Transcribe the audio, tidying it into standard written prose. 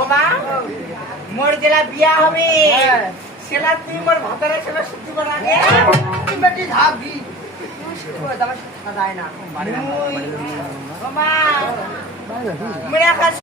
ও মা মোর জেলা বিয়া হবে সেলা তুই মোর ভাতারে সেলা সত্যি করে আগে তুই বেটি ভাবি তুই শুধু আমার সাথে থাকা যায় না ও মা মোর একা